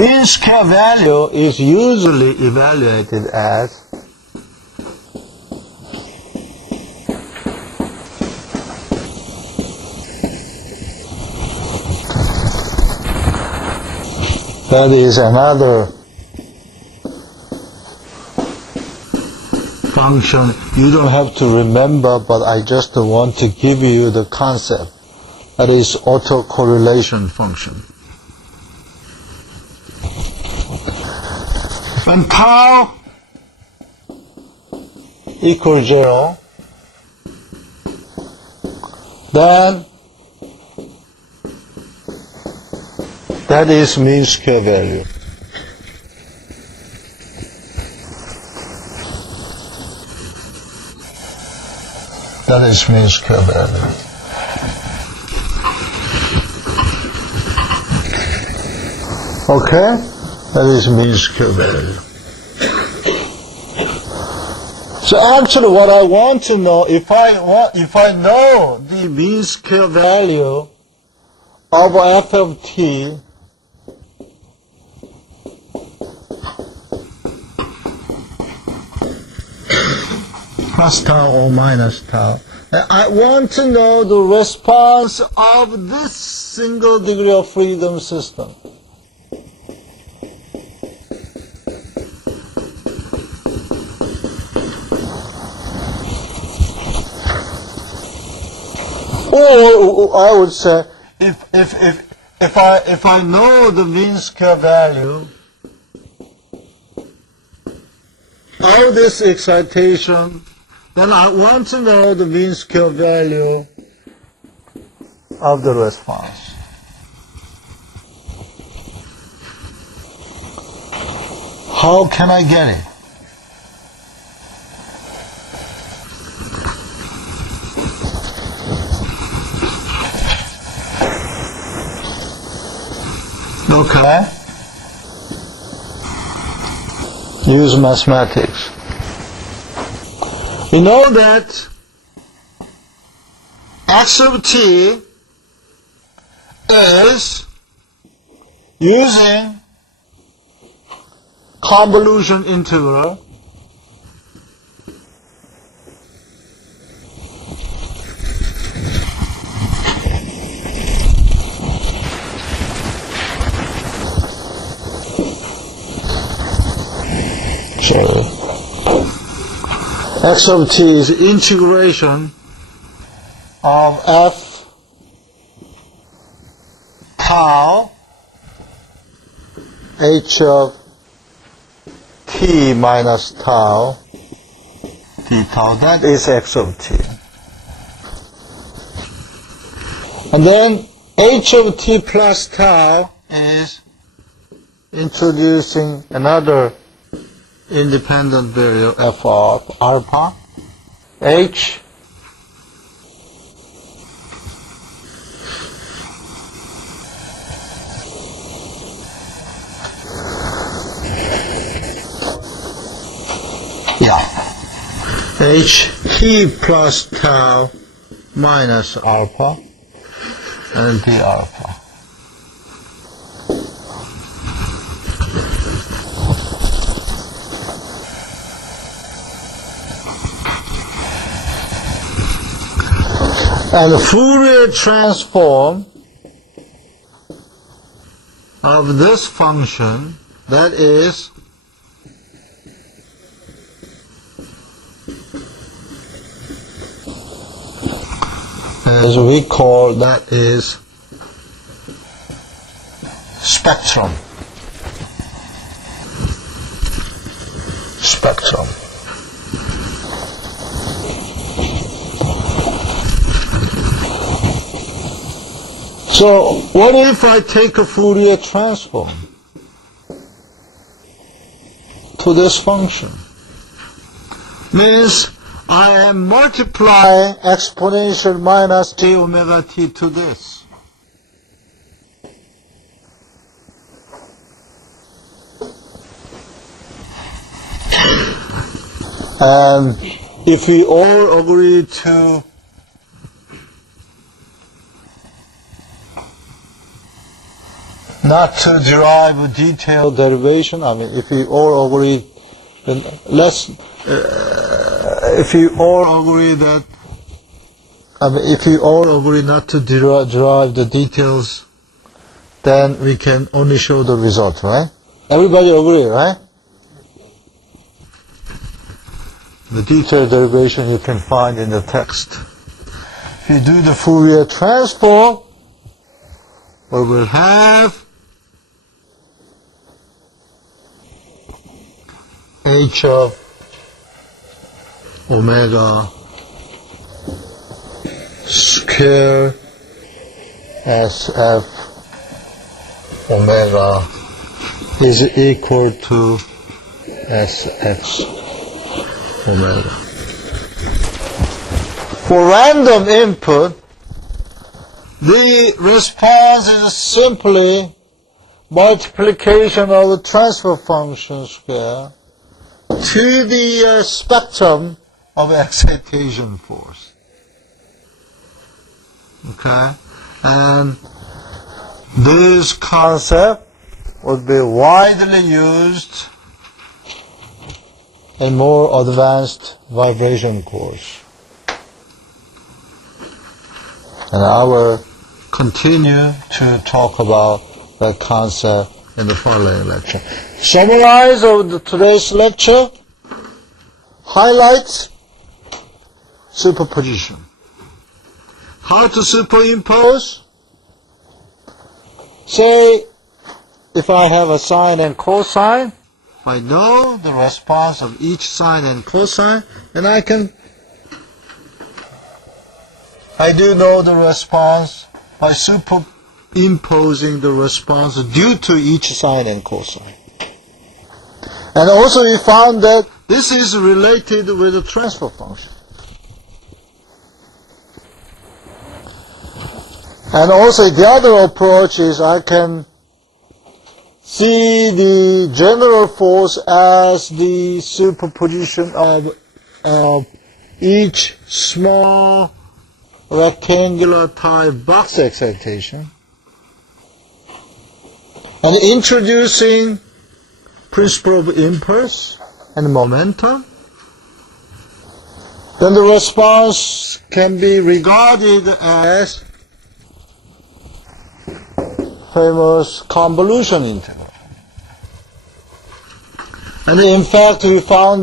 mean square value is usually evaluated as that is another function you don't have to remember, but I just want to give you the concept. That is autocorrelation function. When tau equals 0, then that is mean square value. That is mean square value. Okay? That is mean square value. So actually what I want to know, if I know the mean square value of f of t plus tau or minus tau, I want to know the response of this single degree of freedom system. Or I would say, if I know the mean square value of this excitation, then I want to know the mean square value of the response. How can I get it? Okay. Use mathematics. We know that x of t is using convolution integral x of t is integration of f tau h of t minus tau d tau. That is x of t. And then h of t plus tau is introducing another independent variable f of alpha h h t plus tau minus alpha and d alpha. And the Fourier transform of this function, that is as we call, that is spectrum. Spectrum. So what if I take a Fourier transform to this function? Means I am multiplying exponential minus j omega t to this. And if we all agree to not to derive a detailed derivation. I mean, if we all agree, then if you all agree that, if you all agree not to derive the details, then we can only show the result, right? Everybody agree, right? The detailed derivation you can find in the text. If you do the Fourier transform, we will have h of omega square sf omega is equal to sx omega. For random input, the response is simply multiplication of the transfer function square to the spectrum of excitation force. Okay? And this concept would be widely used in more advanced vibration course. And I will continue to talk about that concept in the following lecture. Summarize of today's lecture: highlights, superposition. How to superimpose? Say, if I have a sine and cosine, if I know the response of each sine and cosine, then I do know the response by superimposing the response due to each sine and cosine. And also we found that this is related with the transfer function. And also the other approach is I can see the general force as the superposition of each small rectangular type box excitation, and introducing principle of impulse and momentum, then the response can be regarded as famous convolution integral. And in fact we found